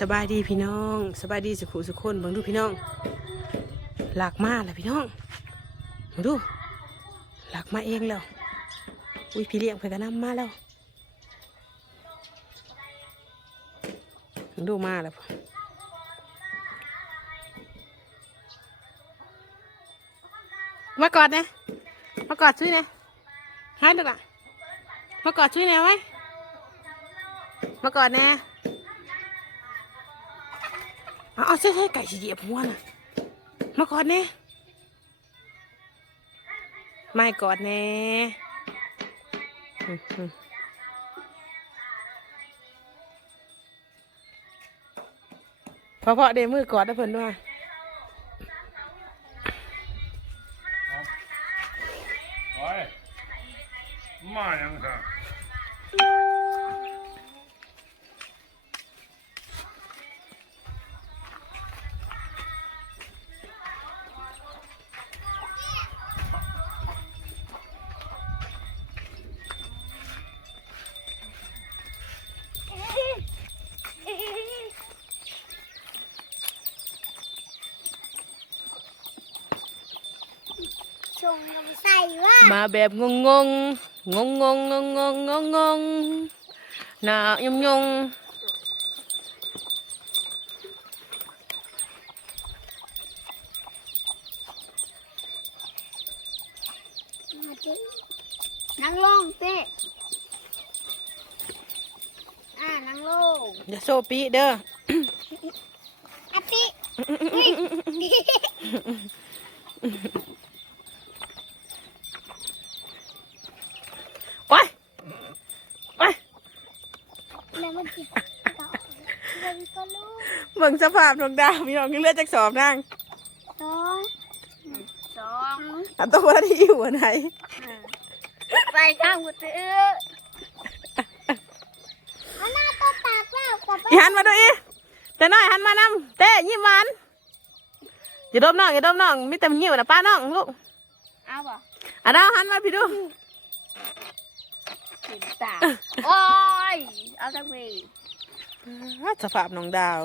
สบายดีพี่น้องสบายดีสุขุสุขคนเบิ่งดูพี่น้อง หลักมาแล้วพี่น้องเบิ่งดู หลักมาเองแล้วอุ้ยพี่เลี้ยงเพิ่นก็นำมาแล้วเบิ่งดูมาแล้วมากอดนะมากอดช่วยนะให้ดูล่ะมากอดช่วยนะไว้มากอดนะ เอาเอาใช่ใช่ไก่สีเหยียบหัวน่ะมากอดแน่ไม่กอดแน่พอพอเดมือกอดได้เพิ่นด้วย ชงน้ำใส่ว่ามาแบบงงงงงงงงงงงงงงหน้ายงยง มาดินั่งลงเต้อ่านั่งลง อย่าโซปีเด้อ อะปิอุ้ย โอ้ยโอ้ย แล้ว มันจิตต่อเลยก็ลูกเบิ่งสภาพดวงดาวพี่น้องยังเลือดจากสอบนั่งสองสองอันตัวที่อยู่อันไหนไปข้างกูตื้ออันหน้าตัวตากแล้วกว่าไปอีหันมาดูอีแต่น้อยหันมานำเต้ยิ้มหวานอย่าดมน้องอย่าดมน้องมีแต่มันยิ้วนะป้าน้องลูกเอาบ่อะดาวหันมาพี่ดู ถึงตาโอ้ย เอาทั้งวีสภาพน้องดาว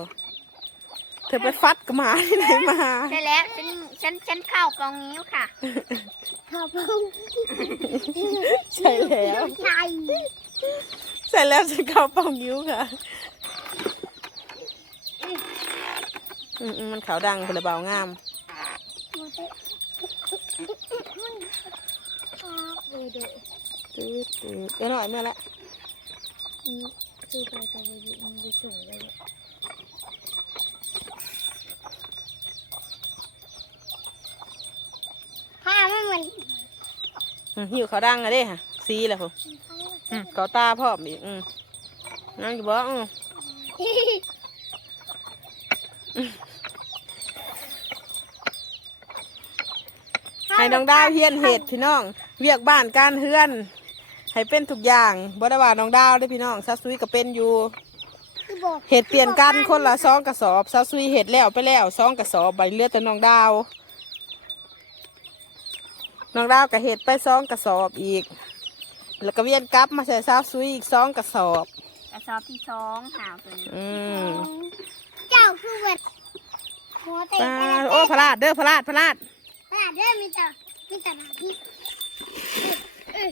เธอไปฟัดกับหมาที่ไหนมา ใช่แล้วฉันฉันฉันเข้ากองนิ้วค่ะเข้ากองใช่แล้วใช่เสร็จแล้วฉันเข้าเป่องยิ้วค่ะอืมๆมันขาวดังเป็นระเบางามเดี๋ยวเดี๋ยว ตื้อตื้อเดี๋ยวหน่อยเมื่อละคือไปไปไปไปส่งเลยผ้าไม่เหมือนอืมหิวขาวดังอะเด้ค่ะซีแหละผมอืมเกาตาพร้อมอีกอืมนั่งอยู่บ่อืมให้น้องดาวเฮียนเห็ดพี่น้อง เวียกบ้านการเฮือน ให้เป็นทุกอย่างบ่ได้ว่าน้องดาวได้อพี่น้องซาซุยก็เป็นอยู่คือบอกเห็ดเปลี่ยนกันคนละซองกระสอบซาซุยเห็ดแล้วไปแล้วซองกระสอบใบเหลือแต่น้องดาวน้องดาวก็เห็ดไปซองกระสอบอีก แล้วก็เวียนกลับมาใส่ซาซุยอีกซองกระสอบกระสอบที่สองหาวตัวนี้อืมเจ้าคือเวทหัวเตะปลาโอ้พลาดเด้อพลาดพลาดพลาดเด้อมีแต่มีแต่หน้าที่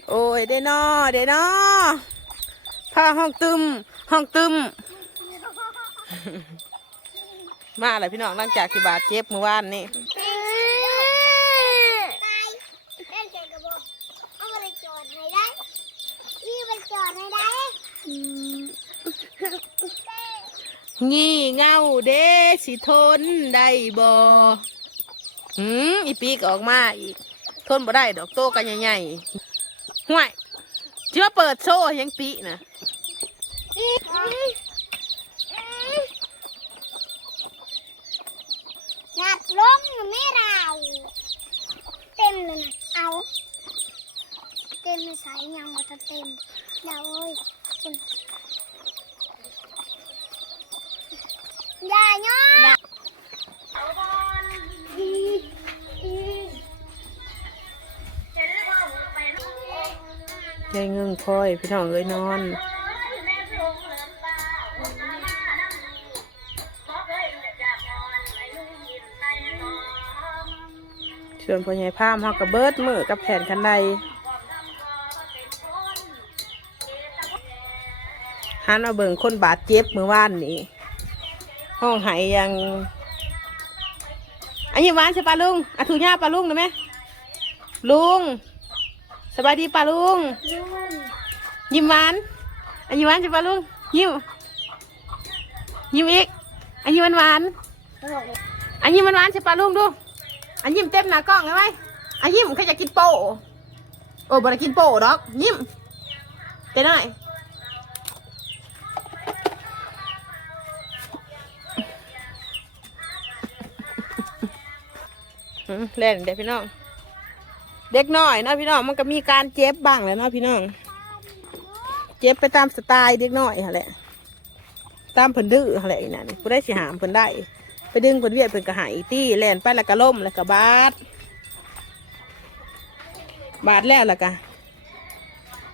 โอ้ยเดนอเดนอผ้าห้องตึมห้องตึม มาอะไรพี่น้องหลังจากที่บาดเจ็บเมื่อวานนี่ตายเล่นเก่งกับบอกเอาไปจอดให้ได้พี่ไปจอดให้ได้งี่เงาเดสิทนได้บ่หืมอีปีกออกมาอีก ทนบ่ได้ดอกโตกันใหญ่ๆ ห่วยที่ว่าเปิดโซ่ยังปีนะหยัดลงไม่เราเต็มเลยนะเอา เต็มไม่ใส่ยังว่าจะเต็มเดี๋ยวเอ้ยเต็มอย่าย่อ ยายเงื่งคอย พี่น้องเอ้ยนอนส่วนพ่อใหญ่พามเฮากับเบิดมือกับแผ่นคันใดฮันมาเบิ่งคนบาดเจ็บเมื่อวานนี้ ห้องหายยัง อันนี้วานใช่ปะลุงอะถูญ่าปะลุงนะไหมลุง บายดีปะลุงลุง ยิ้มหวานอันนี้หวานใช่ปะลุง ยิ้ม ยิ้มอีก อันนี้หวานหวานเขาบอกว่าๆอันนี้หวานหวานๆใช่ปะลุงดู อันยิ้มเต็มหน้ากล้องเลยไหมอันยิ้มใครจะกินโป้โอ้บ่ได้กินโป้ดอก ยิ้มเต้นหน่อยอืมเล่นเด็กพี่น้อง เด็กน้อยนะพี่น้องมันก็มีการเจ็บบ้างแหล้วนาะพี่น้อง เจ็บไปตามสไตล์เด็กน้อยหั่นแหละ ตามเพิ่นดื้อหั่นแหละอีนั่นผู้ได้สิหามเพิ่นได้ ไปดึงเพิ่นเวียดเพิ่นก็หายตี้แล่นไปแล้วก็ล้มแล้วก็บาด บาดแล้วแล้วก็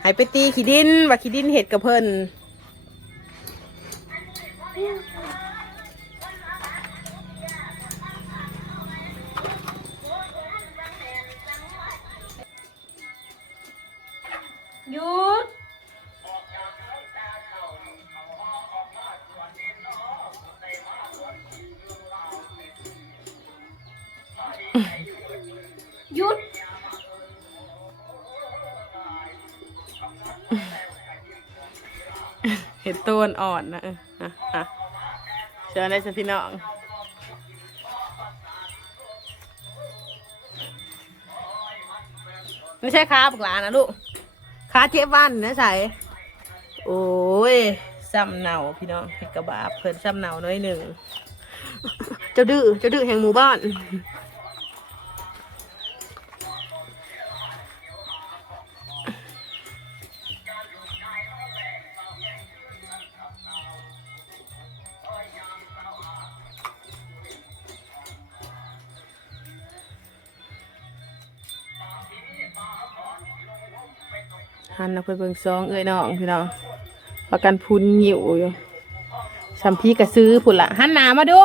ใหายไปตีขี้ดินว่าขี้ดินเห็ดกับเพิ่น เห็นตัวอ่อนนะเอออะเชิญได้สิพี่น้องไม่ใช่ค้าปกหลานนะลูกค้าเจ๊วันนะใส่โอ้ยซ้ำเนาพี่น้องเห็ดกระบาเพิ่นซ้ำเนาน้อยหนึ่งเจ้าดื้อเจ้าดื้อแห่งหมู่บ้าน หันเอาไปเบิ่งซองเอ้ยน้องพี่น้องประกันพุนหิวอยู่สัมพีกระซื้อผุ่นละหันหนามาดู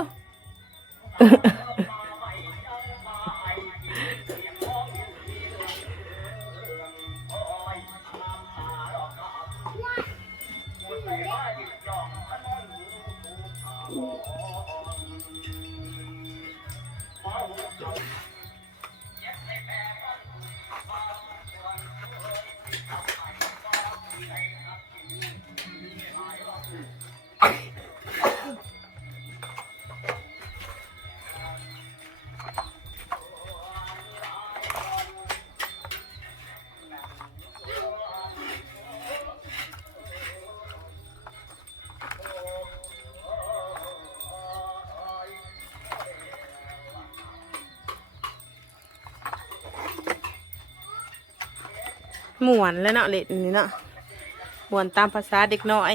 มวนแล้วเนาะเล่นนี่เนาะหมวนตามภาษาเด็กน้อย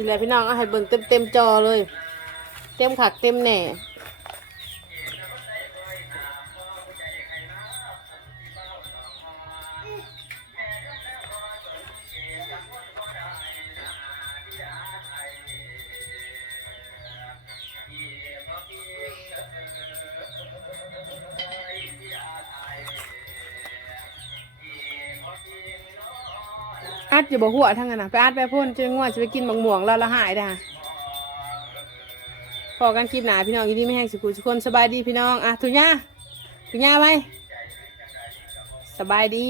นี่แหละพี่น้องเอาให้เบิ่งเต็มเต็มจอเลย เต็มขักเต็มแหน่ ดอยู่บ่หัวทั้งนั้นนะไปอัดไปพ่นจะง่วงจะไปกินบางม่วงแล้วละหายได้ฮะพอกันคลิปหนาพี่น้องยินดีไม่แห้งสุขุทุกคนสบายดีพี่น้องอะถุงยาถุงยาไปสบายดี